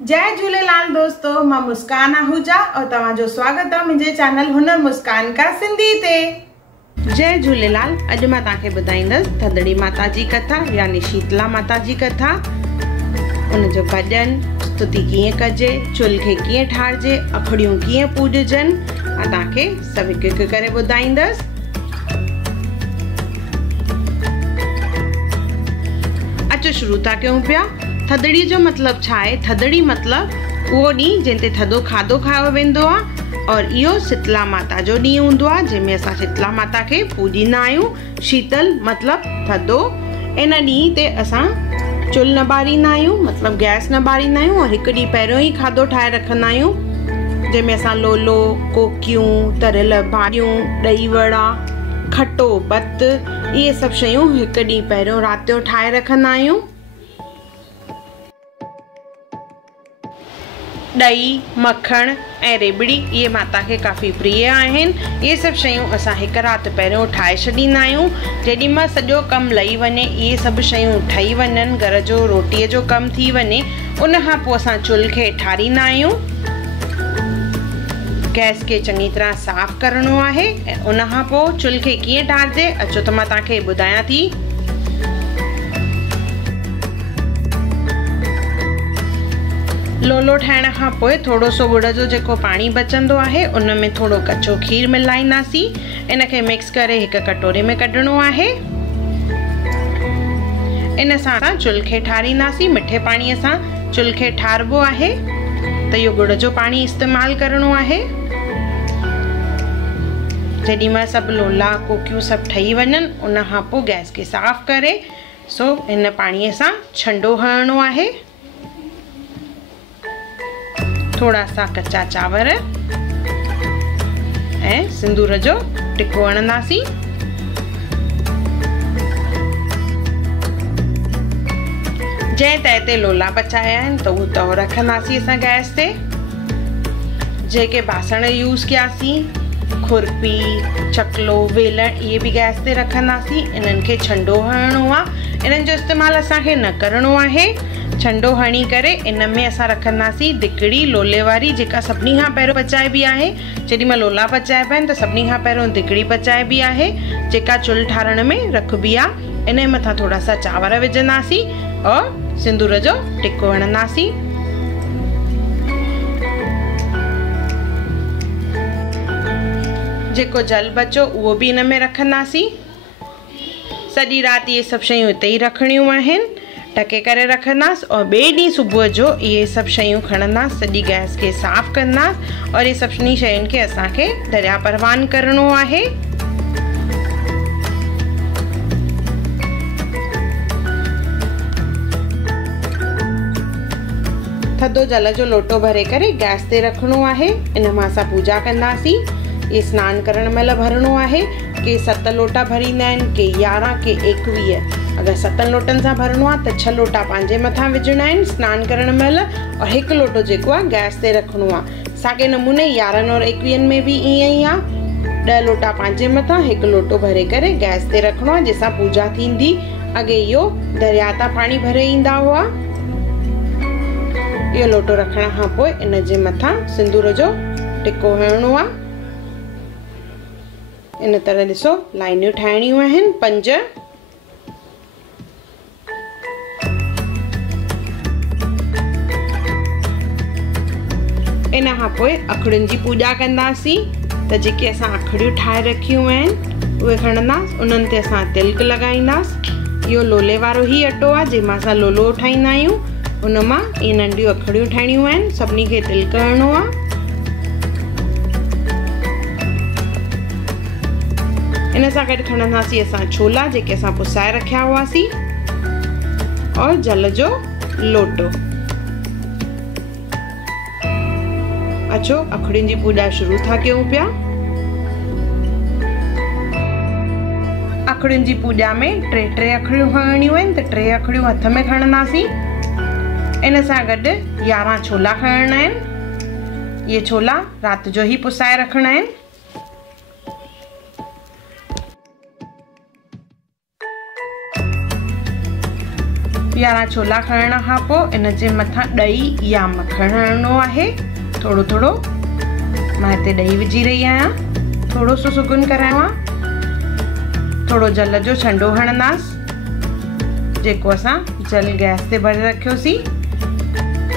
जय झूलेलाल दोस्तों, मां मुस्कान आहूजा और तव्हांजो स्वागत है मुझे चैनल हुनर मुस्कान का सिंधी ते। जय झूलेलाल। अॼु मां तव्हांखे ॿुधाईंदसि थदड़ी माता जी कथा यानी शीतला माता जी कथा। उनजो भॼन स्तुति कीअं कजे, चुल्ह खे कीअं ठाहिजे, अखड़ियूं कीअं पूॼजनि, मां तव्हांखे सभु हिकु हिकु करे ॿुधाईंदसि। अचो शुरू था कयूं पिया। थदड़ी जो मतलब छा है? थदड़ी मतलब वो ॾींहुं जंहिंते थधो खाधो खायो वेंदो आहे और इहो शीतला माता जो ॾींहुं हूंदो आहे जंहिंमें असां शीतला माता खे पूॼींदा आहियूं। शीतल मतलब थधो। इन ॾींहुं ते असां चुल्ह न ॿारींदा आहियूं, मतलब गैस न ॿारींदा आहियूं और हिकु ॾींहुं पहिरियों ई खाधो ठाहे रखंदा आहियूं जंहिंमें असां लोलो, कोकियूं, तरियल भाॼियूं, ॾही वड़ा, खटो भत, इहे सभु शयूं हिकु ॾींहुं पहिरियों राति जो ठाहे रखंदा आहियूं। ॾही, मखण ऐं रेबड़ी इहे माता खे काफ़ी प्रिय आहिनि। इहे सभु शयूं असां हिकु राति पहिरियों ठाहे छॾींदा आहियूं। जेॾीमहिल सॼो कमु लही वञे, इहे सभु शयूं ठही वञनि, घर जो रोटीअ जो कमु थी वञे, उन खां पोइ असां चुल्ह खे ठारींदा आहियूं। गैस खे चङी तरह साफ़ करणो आहे ऐं उन खां पोइ चुल्ह खे कीअं ठाहिजे अचो त मां तव्हांखे ॿुधायां थी। लोलो ठाहिण खां पोइ थोरो सो गुड़ जो जेको पाणी बचंदो आहे उन में थोरो कचो खीर मिलाईंदासीं। इन खे मिक्स करे हिकु कटोरे में कढणो आहे। इन सां असां चुल्ह खे ठारींदासीं। मिठे पाणीअ सां चुल्ह खे ठारिबो आहे त इहो गुड़ जो पाणी इस्तेमालु करणो आहे। जेॾीमहिल सभु लोला कोकियूं सभु ठही वञनि उन खां पोइ गैस खे साफ़ करे इन पाणीअ सां छंडो हणणो आहे। थोड़ा सा कच्चा चांवर ऐं सिंदूर जो टिको हणंदासीं। जंहिं तए ते लोला पचाया आहिनि त उहो तओ रखंदासीं असां गैस ते। जेके बासण यूज़ कयासीं, खुरपी, चकलो, वेलण, इहे बि गैस ते रखंदासीं। इन्हनि खे छंडो हणणो आहे। इन्हनि जो इस्तेमालु असांखे न करणो आहे। छंडो हणी करे इन में असां रखंदासीं दिकड़ी लोले वारी, जेका सभिनी खां पहिरियों पचाइबी आहे। जेॾीमहिल लोला पचाइबा आहिनि त सभिनी खां पहिरियों दिकड़ी पचाइबी आहे, जेका चुल्ह ठारण में रखबी आहे। इन जे मथां थोरा सा चांवर विझंदासीं और सिंदूर जो टिको हणंदासीं। जेको जल बचो उहो बि इन में रखंदासीं। सॼी राति इहे सभु शयूं हिते ई रखणियूं आहिनि। ढके करे रखंदासीं और ॿिए ॾींहुं सुबुह जो इहे सभु शयूं खणंदासीं, सॼी गैस खे साफ़ कंदासीं और इहे सभिनी शयुनि खे असांखे दरिया परवान करणो आहे। थधो जल जो लोटो भरे करे गैस ते रखणो आहे। इन मां असां पूजा कंदासीं। ये सनानु करण महिल भरणो आहे। के 7 लोटा भरींदा आहिनि, के 11, के 21। अगरि 7 लोटनि सां भरणो आहे त 6 लोटा पंहिंजे मथां विझणा आहिनि सनानु करण महिल और हिकु लोटो जेको आहे गैस ते रखणो आहे। साॻे नमूने 11 और 21 में बि ईअं ई आहे। 10 लोटा पंहिंजे मथां हिकु लोटो भरे करे गैस ते रखणो आहे जंहिंसां पूजा थींदी। अॻे इहो दरिया तां पाणी भरे ईंदा हुआ। इहो लोटो रखण खां पोइ इन जे मथां सिंदूर जो टिको हणणो आहे। इन तरह ॾिसो लाइनियूं ठाहिणियूं आहिनि 5। इन खां पोइ अखड़ियुनि जी पूॼा कंदासीं। त जेके असां अखड़ियूं ठाहे रखियूं आहिनि उहे खणंदासीं। उन्हनि ते असां तिलक लॻाईंदासीं। इहो लोले वारो ई अटो आहे जंहिंमां असां लोलो ठाहींदा आहियूं। उन मां इहे नंढियूं अखड़ियूं ठाहिणियूं आहिनि। सभिनी खे तिलक हणणो आहे। इन सां गॾु खणंदासीं असां छोला जेके असां पुसाए रखिया हुआसीं और जल जो लोटो। अचो अखड़ियुनि जी पूॼा शुरू था कयूं पिया। अखड़ियुनि जी पूॼा में 3 अखड़ियूं खणणियूं आहिनि त 3 अखड़ियूं हथ में खणंदासीं। इन सां गॾु 11 छोला खणणा आहिनि। इहे छोला राति जो ई पुसाए रखणा आहिनि। 11 छोला खणण खां पोइ इन जे मथां ॾही या मखण हणणो आहे। थोरो थोरो मां हिते ॾही विझी रही आहियां, थोरो सो सुगुन कराइणो आहे। थोरो जल जो छंडो हणंदासीं जेको असां जल गैस ते भरे रखियोसीं।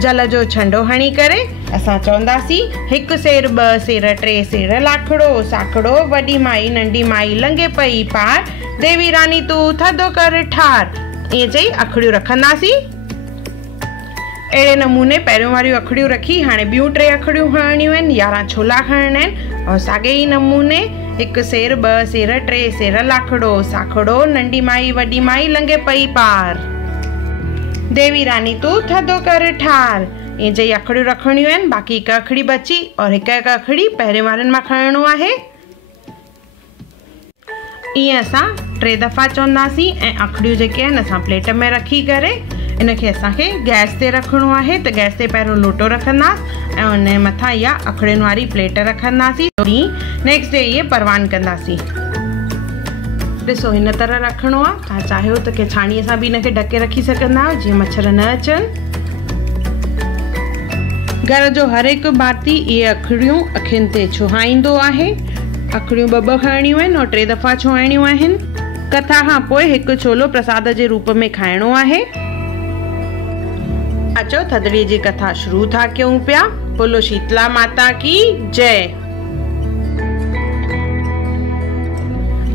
जल जो छंडो हणी करे असां चवंदासीं हिकु सेर ॿ सेर टे सेर लाखड़ो साखड़ो वॾी माई नंढी माई लंघे पई पार देवी रानी तू थधो कर ठार। ईअं चई अखड़ियूं रखंदासीं। अहिड़े नमूने पहिरियों वारियूं अखड़ियूं रखी, हाणे ॿियूं 3 अखड़ियूं हणणियूं आहिनि, 11 छोला खणणा आहिनि और साॻे ई नमूने हिकु सेर ॿ सेर टे सेर लाखड़ो साखड़ो नंढी माई वॾी माई लंघे पई पार देवी रानी तू थधो कर ठार। ईअं चई अखड़ियूं रखणियूं आहिनि। बाक़ी हिकु अखड़ी बची और हिकु अखड़ी पहिरें वारनि मां खणणो आहे। ईअं असां 3 दफ़ा चवंदासीं ऐं अखड़ियूं जेके आहिनि असां प्लेट में रखी करे इनखे असांखे गैस ते रखणो आहे। त गैस ते पहिरियों लोटो रखंदासीं ऐं उन जे मथां इहा अखड़ियुनि वारी प्लेट रखंदासीं। नेक्स्ट डे इहे परवान कंदासीं। ॾिसो हिन तरह रखणो आहे। तव्हां चाहियो त के छाणीअ सां बि हिनखे ढके रखी सघंदा आहियो जीअं मच्छर न अचनि। घर जो हर हिकु भाती इहे अखड़ियूं अखियुनि ते छुहाईंदो आहे। अखड़ियूं 2 खणणियूं आहिनि और 3 दफ़ा छुहाइणियूं आहिनि। कथा खां पोइ हिकु छोलो प्रसाद जे रूप में खाइणो आहे। अचो थधिड़ीअ जी कथा शुरू था कयूं पिया। बोलो शीतला माता की जय।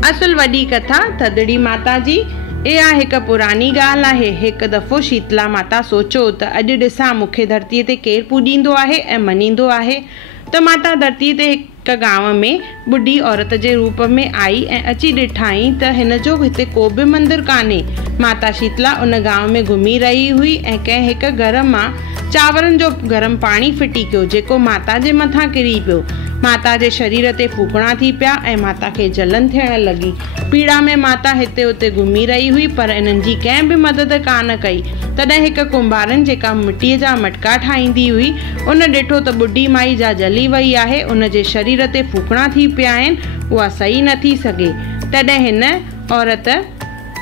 असल वॾी कथा थधिड़ी माता जी। इहा हिकु पुरानी ॻाल्हि आहे। हिकु दफ़ो शीतला माता सोचियो त अॼु ॾिसां मूंखे धरतीअ ते केरु पूॼींदो आहे ऐं मञींदो आहे। त माता धरतीअ ते हिकु गांव में ॿुढी औरत जे रूप में आई ऐं अची ॾिठाई त हिन जो हिते को बि मंदिर कान्हे। माता शीतला उन गांव में घुमी रही हुई ऐं कंहिं हिकु घर मां चांवरनि जो गरम पाणी फिटी कयो जेको माता जे मथां किरी पियो। माता जे शरीर ते फूकणा थी पिया ऐं माता खे जलन थियण लॻी। पीड़ा में माता हिते उते घुमी रही हुई पर इन्हनि जी कंहिं बि मदद कान कई। तॾहिं हिकु कुंभारनि जेका मिटीअ जा मटका ठाहींदी हुई उन ॾिठो त ॿुढी माई जा जली वई आहे, उन जे शरीर ते फूकणा थी पिया आहिनि, उहा सही न थी सघे। तॾहिं हिन औरत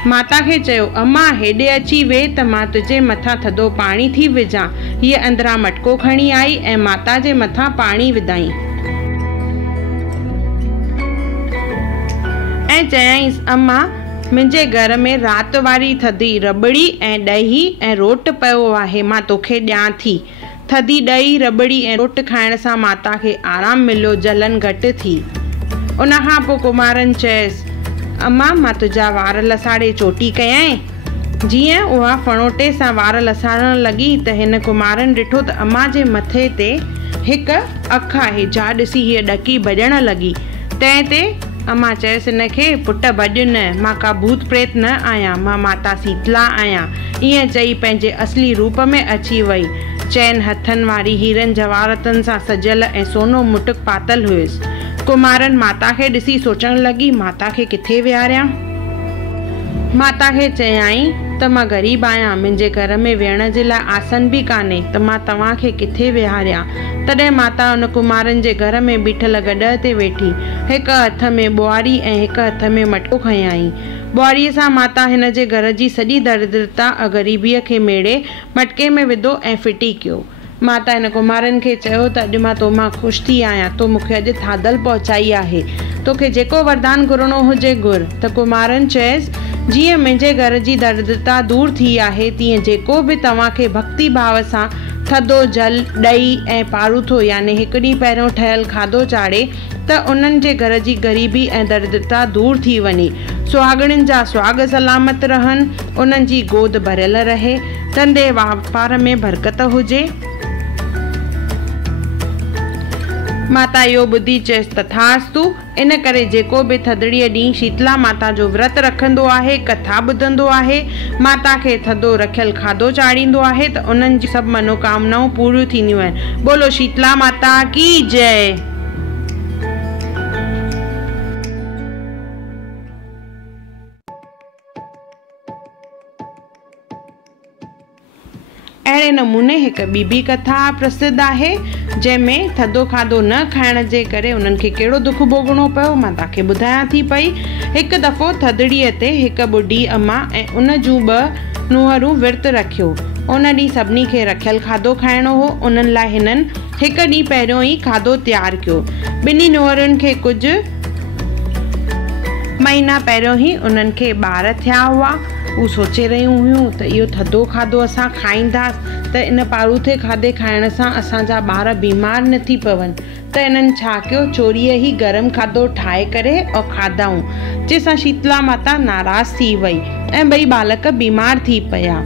माता खे चयो अम्मा हेॾे अची वेह त मां तुंहिंजे मथां थधो पाणी थी विझां। हीअ अंदरां मटको खणी आई ऐं माता जे मथां पाणी विधाई ऐं चयाईंसि अम्मा मुंहिंजे घर में राति वारी थधी रबड़ी ऐं ॾही ऐं रोट पियो आहे, मां तोखे ॾियां थी। थधी ॾही रबड़ी ऐं रोट खाइण सां माता खे आराम मिलियो, जलन घटि थी। उन खां पोइ कुमारनि चयसि अम्मा मां तुंहिंजा वार लसाड़े चोटी कयई। जीअं उहा फणोटे सां वार लसाड़ण लॻी त हिन कुमारनि ॾिठो त अम्मा जे मथे ते हिकु अखि आहे। जा ॾिसी हीअ ॾकी भॼण लॻी। तंहिं ते अम्मा चयसि हिनखे पुट भॼ न, मां का भूत प्रेत न आहियां, मां माता शीतला आहियां। ईअं चई पंहिंजे असली रूप में अची वई। चइनि हथनि वारी हीरनि जवाहरातनि सां सजियल ऐं सोनो मुटुक पातल हुयुसि। कुमारनि माता खे ॾिसी सोचण लॻी माता खे किथे विहारियां। माता खे चयाई त मां ग़रीब आहियां, मुंहिंजे घर में वेहण जे लाइ आसन बि कान्हे, त मां तव्हांखे किथे विहारियां। तॾहिं माता उन कुमारनि जे घर में बीठल गॾ ते वेठी, हिकु हथ में ॿुआरी ऐं हिकु हथ में मटको खयाई। ॿुआरीअ सां माता हिन जे घर जी सॼी दरिद्रता ग़रीबीअ खे मेड़े मटके में विधो ऐं फिटी कयो। माता हिन कुमारनि खे चयो त अॼु मां तो मां ख़ुशि थी आहियां, तो मूंखे अॼु थाधल पहुचाई आहे, तोखे जेको वरदान घुरणो हुजे घुर। त कुमारनि चयसि जीअं मुंहिंजे घर जी दरिद्रता दूर थी आहे तीअं जेको बि तव्हांखे भक्ति भाव सां थधो जल ॾही ऐं पारूथो यानी हिकु ॾींहुं पहिरियों ठहियल खाधो चाढ़े त उन्हनि जे घर जी ग़रीबी ऐं दरिद्रता दूर थी वञे। सुहागणियुनि जा सुहाग सलामत रहनि, उन्हनि जी गोद भरियल रहे, धंधे वापार में बरकत हुजे। माता इहो ॿुधी चयसि तथास्तु। इन करे जेको बि थधिड़ीअ ॾींहुं शीतला माता जो व्रत रखंदो आहे, कथा ॿुधंदो आहे, माता खे थधो रखियल खाधो चाढ़ींदो आहे त उन्हनि जी सभु मनोकामनाऊं पूरियूं थींदियूं आहिनि। बोलो शीतला माता की जय। अहिड़े नमूने हिकु ॿी बि कथा प्रसिद्ध आहे जंहिंमें थधो खाधो न खाइण जे करे उन्हनि खे कहिड़ो दुख भोगणो पियो। मां तव्हांखे ॿुधायां थी पई। हिकु दफ़ो थधिड़ीअ ते हिकु ॿुढी अम्मा ऐं उन जूं 2 नुंहरूं विर्तु रखियो। उन ॾींहुं सभिनी खे रखियल खाधो खाइणो हो। उन्हनि लाइ हिननि हिकु ॾींहुं पहिरियों ई खाधो तयारु कयो। ॿिन्ही नुंहरुनि खे कुझु महीना पहिरियों ई उन्हनि खे ॿार थिया हुआ। हू सोचे रहियूं हुयूं त इहो थधो खाधो असां खाईंदासीं त इन पारूथे खाधे खाइण सां असांजा ॿार बीमार न थी पवनि। त इन्हनि छा कयो, चोरीअ ई गरम खाधो ठाहे करे और खाधऊं, जंहिंसां शीतला माता नाराज़ थी वई ऐं 2 बालक बीमार थी पिया।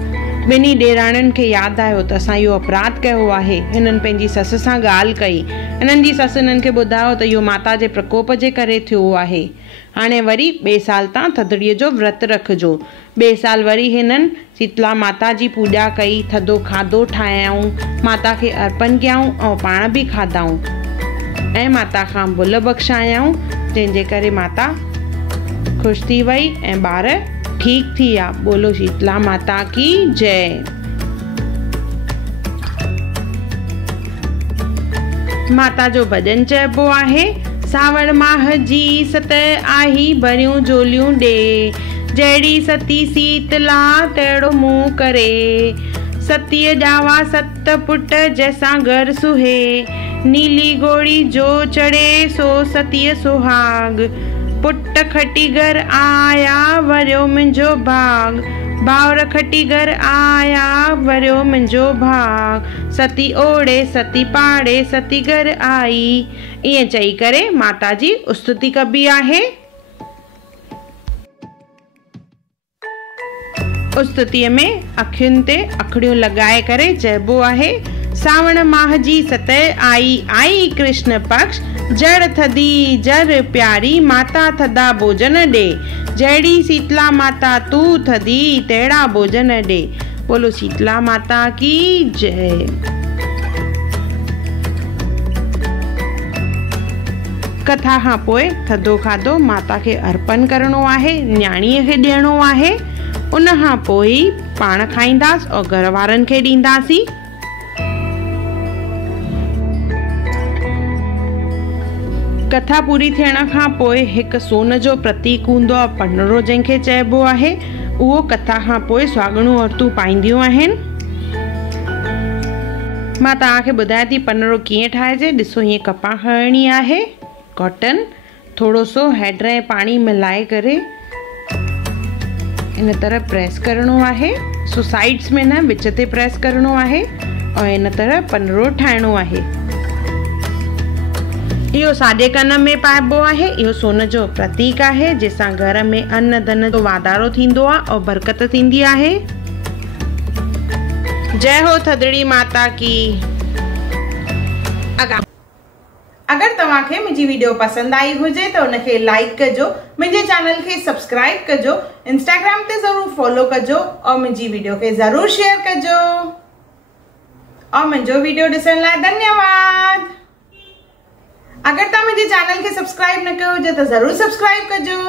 ॿिन्ही ॾेराणियुनि खे यादि आयो त असां इहो अपराध कयो आहे। हिननि पंहिंजी ससु सां ॻाल्हि कई। हिननि जी ससु हिननि खे ॿुधायो त इहो माता जे प्रकोप जे करे थियो आहे। हाणे वरी ॿिए साल तां थधिड़ीअ जो विर्तु रखिजो। ॿिए साल वरी हिननि शीतला माता जी पूॼा कई, थधो खाधो ठाहियाऊं, माता खे अर्पण कयाऊं ऐं पाण बि खाधाऊं ऐं माता खां भुल बख़्शायाऊं, जंहिंजे करे माता ख़ुशि थी वई ऐं ॿार ठीक थी विया। बोलो शीतला माता की जय। माता जो भॼन चइबो आहे। सावण माह जी सत आई भरियूं झोलियूं ॾे, जहिड़ी सती शीतला तहिड़ो मुंहुं करे, सतीअ ॼावा 7 पुट जैसां घर सुहे, नीली घोड़ी जो चढ़े सो सतीअ सुहाग, पुट खटी घर आया वरियो मुंहिंजो भाग, भाउर खटी घर आया वरियो मुंहिंजो भाग, सती ओढ़े सती पाड़े सती घर आई। ईअं चई करे माता जी स्तुति कबी आहे। स्तुतिअ में अखियुनि ते अखड़ियूं लॻाए करे चइबो आहे। सावण माह जी सत आई कृष्ण पक्ष, जड़ थदी जर प्यारी माता थदा भोजन ॾे, जहिड़ी शीतला माता तू थदी तहिड़ा भोजन ॾे। बोलो शीतला माता की जय। कथा खां पोइ थधो खाधो माता खे अर्पण करणो आहे, न्याणीअ खे ॾियणो आहे। उन खां पोइ पाण खाईंदासीं और घर वारनि खे ॾींदासीं। कथा पूरी थियण खां पोइ हिकु सोन जो प्रतीक हूंदो आहे, पनरो जंहिंखे चइबो आहे। उहो कथा खां पोइ सुहागणूं औरतूं पाईंदियूं आहिनि। मां तव्हांखे ॿुधायां थी पनरो कीअं ठाहिजे। ॾिसो, हीअं कपा खणणी आहे, कॉटन, थोरो सो हैड ऐं पाणी मिलाए करे इन तरह प्रेस करणो आहे। सो साइड्स में न, विच ते प्रेस करणो आहे और इन तरह पनरो ठाहिणो आहे। इहो साॼे कन में पाइबो आहे। इहो सोन जो प्रतीक आहे, जंहिंसां घर में अन्न धन जो वाधारो थींदो आहे और बरकत थींदी आहे। जय हो थधिड़ी माता की। अगर तव्हांखे मुंहिंजी वीडियो पसंद आई हुजे त उनखे लाइक कजो, मुंहिंजे चैनल खे सब्सक्राइब कजो, इंस्टाग्राम ते ज़रूर फॉलो कजो और मुंहिंजी वीडियो खे ज़रूर शेयर कजो। और मुंहिंजो वीडियो ॾिसण लाइ धन्यवाद। अगर तव्हां मुंहिंजे चैनल खे सब्सक्राइब न कयो हुजे त ज़रूर सब्सक्राइब कजो।